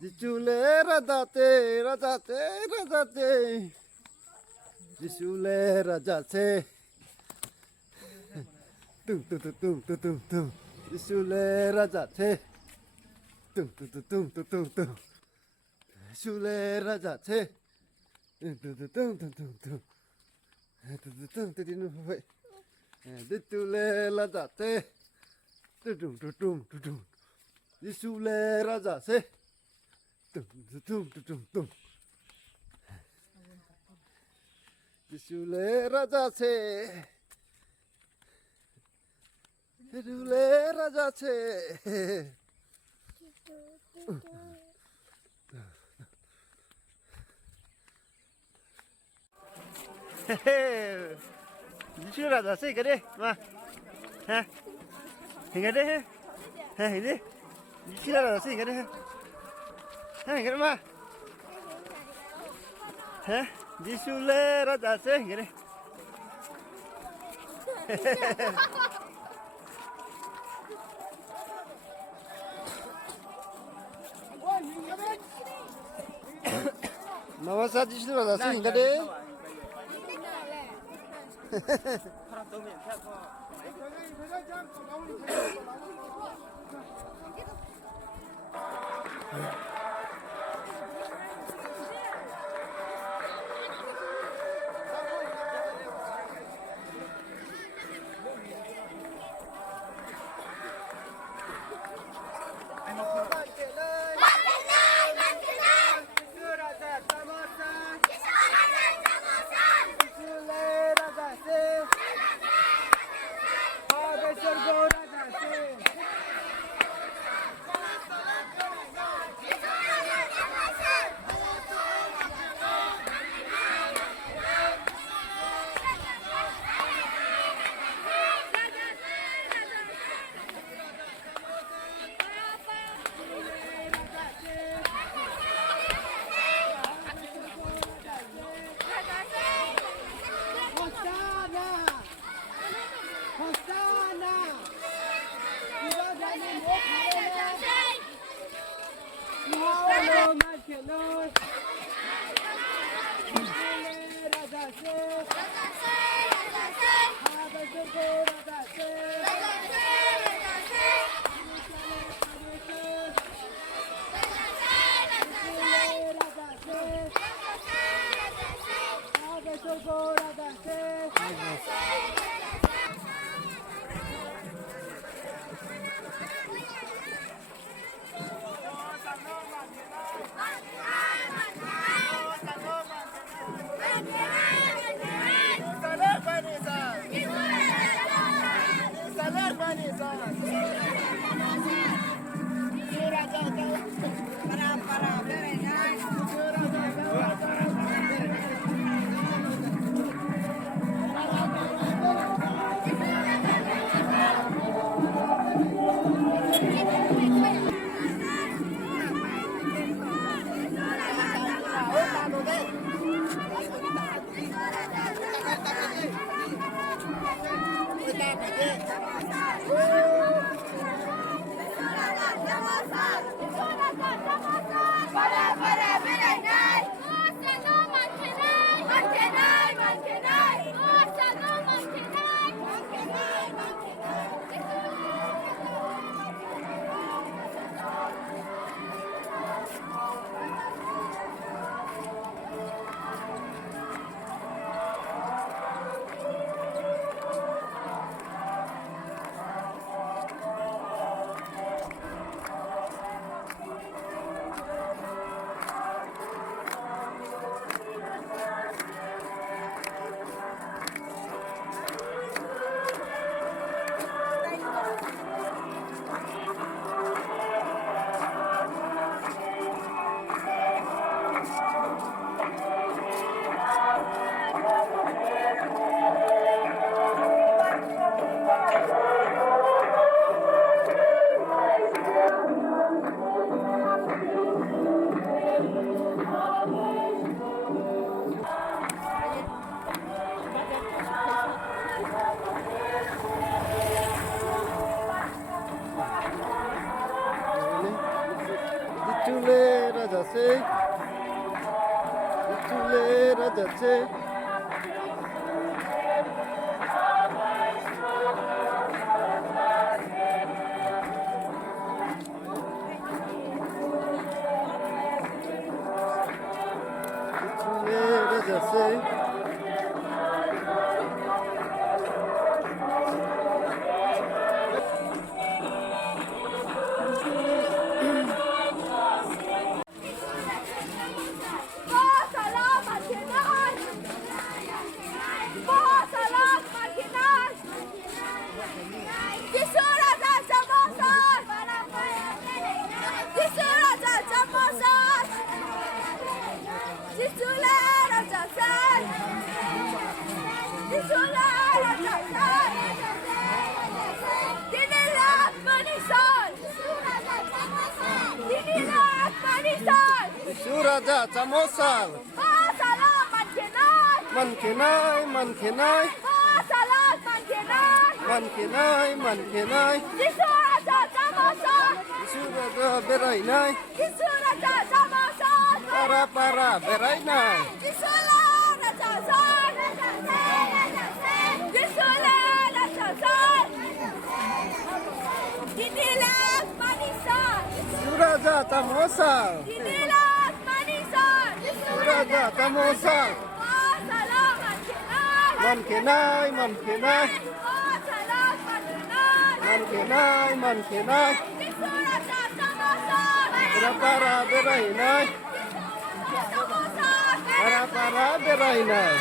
Jisule radate, radate, radate. Jisule radate. Tum tum tum tum tum tum tum. Jisule radate. Tum tum tum tum tum tum tum. Jisule radate. Tum tum tum tum tum tum tum. Tum tum tum đi nữa vậy. Jisule radate. Tum tum tum tum tum tum. Jisule radate. Tum tum tum tum tum tum. Jisule radate. Jisule radate. Jisule radate cái đi mà. Ha. Hình cái đi. Ha hình đi. Jisule radate cái đi. Ha hình cái mà. Ha. Jisule radate cái đi. Mama saat Jisule radate hình cái đi. Tisule raja se. Tisule raja se. Tisule raja se. Raja Camosal. Man kenai, man kenai. Man kenai, man kenai. Isu Raja berainai. Para berainai. Raja Camosal. Raja Camosal. Man kenai, man kenai. Man kenai, man kenai. Para berainai. Para berainai.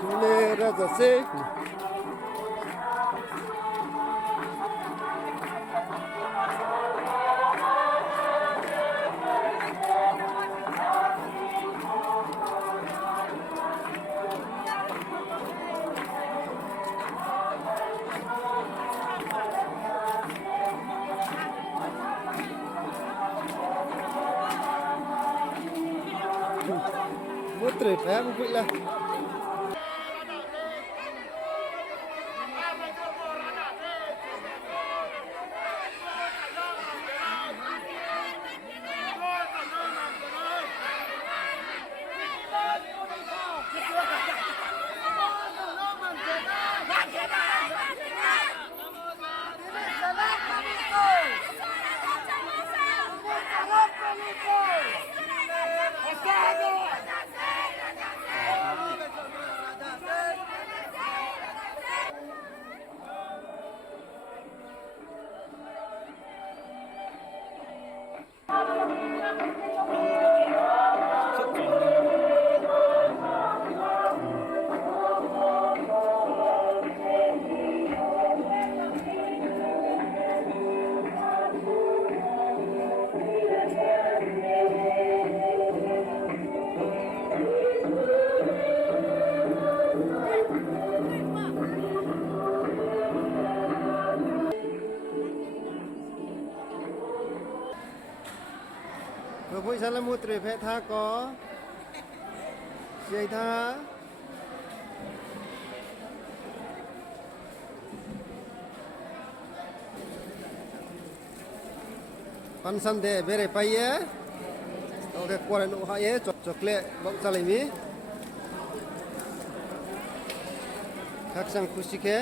Sule raja se. Mutre pe bu pui la. Rồi vui sáng là mua tre phê tha có dây tha pansan de bere paye oke kuara no haye coklat bok salimi kaksang kusike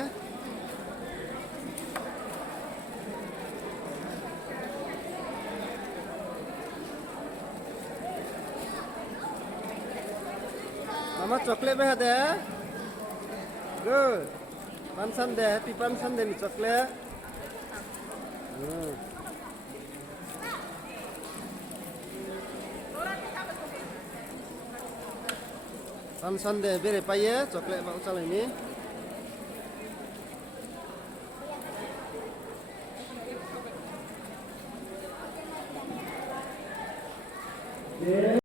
Mama coklat be ada good pansan de happy pansan de ni coklat pansan de bere paye coklat bok salimi Yeah.